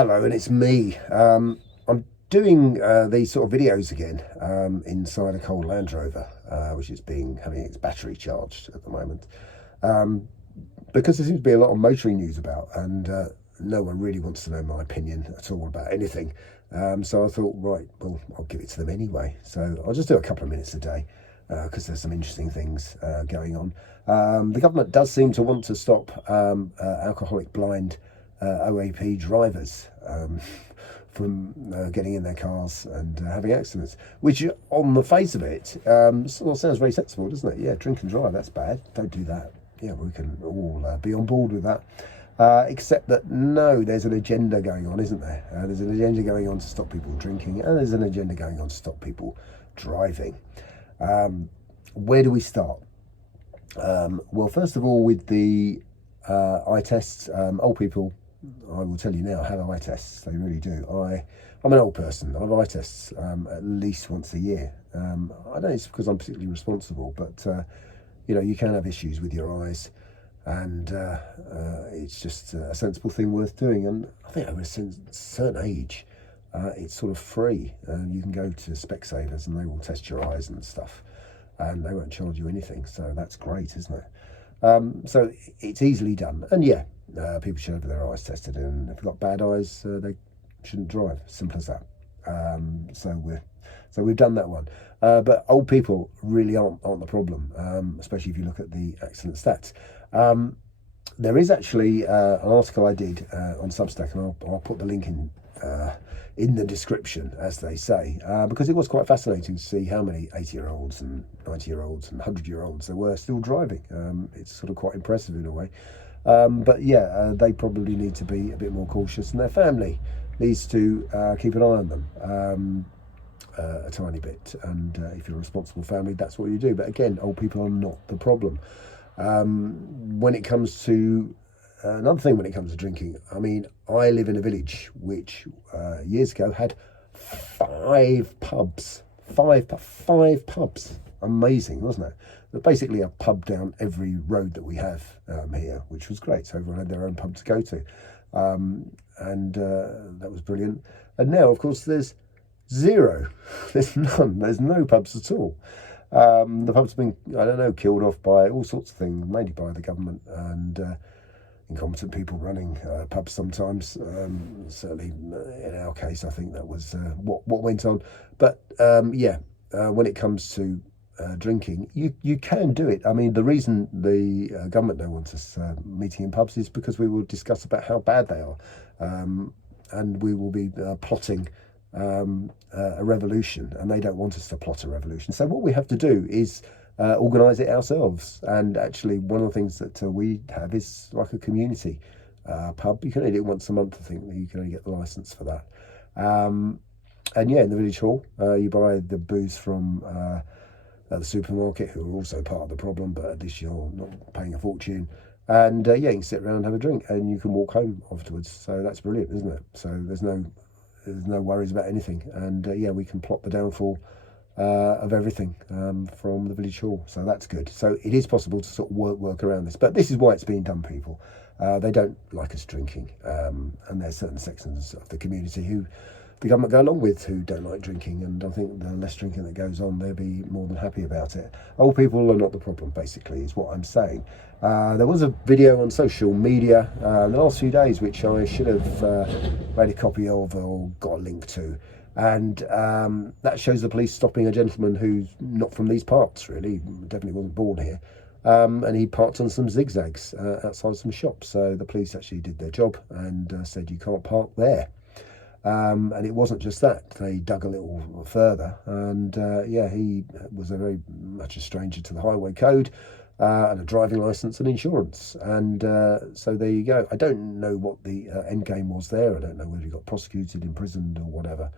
Hello, and it's me. I'm doing these sort of videos again inside a cold Land Rover, which is having its battery charged at the moment, because there seems to be a lot of motoring news about, and no one really wants to know my opinion at all about anything. So I thought, right, well, I'll give it to them anyway. So I'll just do a couple of minutes a day because there's some interesting things going on. The government does seem to want to stop alcoholic blind OAP drivers from getting in their cars and having accidents, which on the face of it sort of sounds very sensible, doesn't it? Yeah, drink and drive, that's bad. Don't do that. Yeah, we can all be on board with that. Except that, no, there's an agenda going on, isn't there? There's an agenda going on to stop people drinking, and there's an agenda going on to stop people driving. Where do we start? Well, first of all, with the eye tests, old people, I will tell you now, have eye tests. They really do. I'm an old person. I have eye tests at least once a year. I don't know it's because I'm particularly responsible, but you can have issues with your eyes, and it's just a sensible thing worth doing. And I think over a certain age, it's sort of free. You can go to Specsavers and they will test your eyes and stuff, and they won't charge you anything. So that's great, isn't it? So it's easily done, and yeah, people should have their eyes tested, and if they've got bad eyes, they shouldn't drive. Simple as that. So we've done that one. But old people really aren't the problem, especially if you look at the accident stats. There is actually an article I did on Substack, and I'll put the link in the description, as they say, because it was quite fascinating to see how many 80-year-olds and 90-year-olds and 100-year-olds there were still driving. It's sort of quite impressive in a way. But yeah, they probably need to be a bit more cautious, and their family needs to keep an eye on them a tiny bit. And if you're a responsible family, that's what you do. But again, old people are not the problem. When it comes to another thing, when it comes to drinking, I mean, I live in a village which years ago had 5 pubs. Five pubs. Amazing, wasn't it? But basically a pub down every road that we have here, which was great. So everyone had their own pub to go to, and that was brilliant. And now, of course, there's zero. There's none. There's no pubs at all. The pubs have been, I don't know, killed off by all sorts of things, mainly by the government and incompetent people running pubs sometimes. Certainly in our case, I think that was what went on. But when it comes to drinking, you can do it. I mean, the reason the government don't want us meeting in pubs is because we will discuss about how bad they are, and we will be plotting a revolution, and they don't want us to plot a revolution. So what we have to do is organise it ourselves. And actually, one of the things that we have is like a community pub. You can only do it once a month. I think that you can only get the licence for that. And yeah, in the village hall, you buy the booze from the supermarket, who are also part of the problem, but at least you're not paying a fortune. And you can sit around and have a drink, and you can walk home afterwards. So that's brilliant, isn't it? So there's no worries about anything. And we can plot the downfall of everything from the village hall. So that's good. So it is possible to sort of work around this, but this is why it's being done, people. They don't like us drinking, and there's certain sections of the community who the government go along with who don't like drinking, and I think the less drinking that goes on, they'll be more than happy about it. Old people are not the problem, basically, is what I'm saying. There was a video on social media in the last few days, which I should have made a copy of or got a link to, and that shows the police stopping a gentleman who's not from these parts, really, definitely wasn't born here, and he parked on some zigzags outside some shops. So the police actually did their job and said you can't park there. And it wasn't just that. They dug a little further, and he was very much a stranger to the highway code and a driving licence and insurance. And so there you go. I don't know what the end game was there. I don't know whether he got prosecuted, imprisoned, or whatever.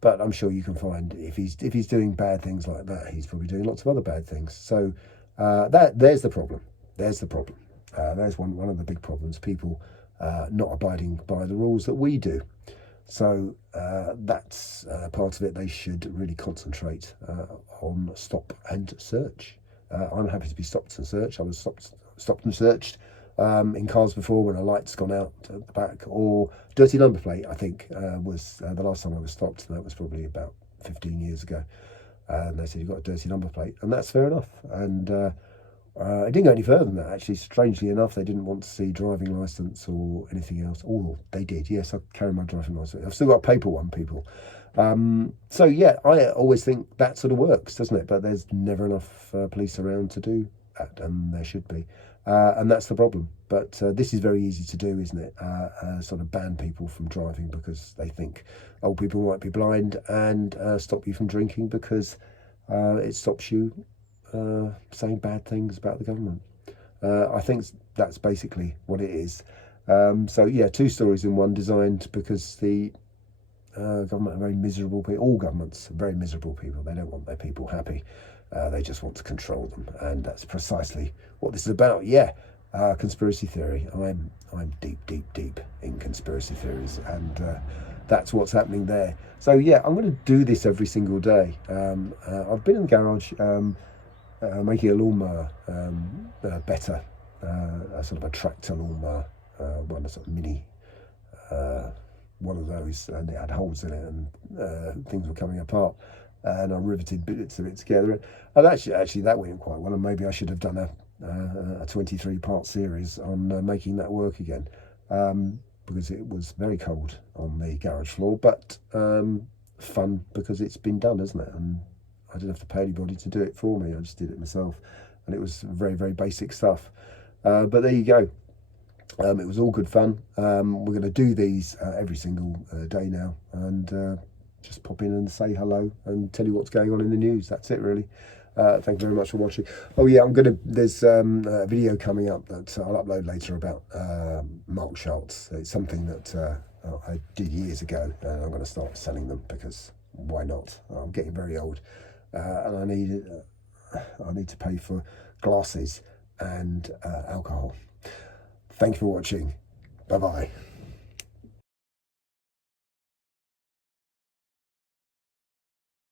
But I'm sure you can find if he's doing bad things like that, he's probably doing lots of other bad things. So there's the problem. There's the problem. There's one of the big problems. People not abiding by the rules that we do. So that's part of it. They should really concentrate on stop and search. I'm happy to be stopped and searched. I was stopped and searched in cars before when a light's gone out at the back, or dirty number plate, I think, was the last time I was stopped, and that was probably about 15 years ago. And they said, you've got a dirty number plate, and that's fair enough. And it didn't go any further than that, actually. Strangely enough, they didn't want to see driving licence or anything else. Or they did, yes, I carry my driving licence. I've still got a paper one, people. So, yeah, I always think that sort of works, doesn't it? But there's never enough police around to do that, and there should be. And that's the problem. But this is very easy to do, isn't it? Sort of ban people from driving because they think old people might be blind, and stop you from drinking because it stops you saying bad things about the government. I think that's basically what it is. So yeah, two stories in one, designed because the government are very miserable people. All governments are very miserable people. They don't want their people happy. They just want to control them, and that's precisely what this is about. Yeah, conspiracy theory. I'm deep in conspiracy theories, and that's what's happening there. So yeah, I'm going to do this every single day. I've been in the garage making a lawnmower better, a sort of a tractor lawnmower, one a sort of mini, one of those, and it had holes in it, and things were coming apart. And I riveted bits of it together, and actually that went quite well. And maybe I should have done a 23-part series on making that work again, because it was very cold on the garage floor, but fun because it's been done, isn't it? And I didn't have to pay anybody to do it for me. I just did it myself, and it was very basic stuff. But there you go. It was all good fun. We're going to do these every single day now, and just pop in and say hello and tell you what's going on in the news. That's it, really. Thank you very much for watching. Oh yeah, there's a video coming up that I'll upload later about Mark Schultz. It's something that I did years ago, and I'm going to start selling them because why not? I'm getting very old, and I need to pay for glasses and alcohol. Thank you for watching. Bye bye.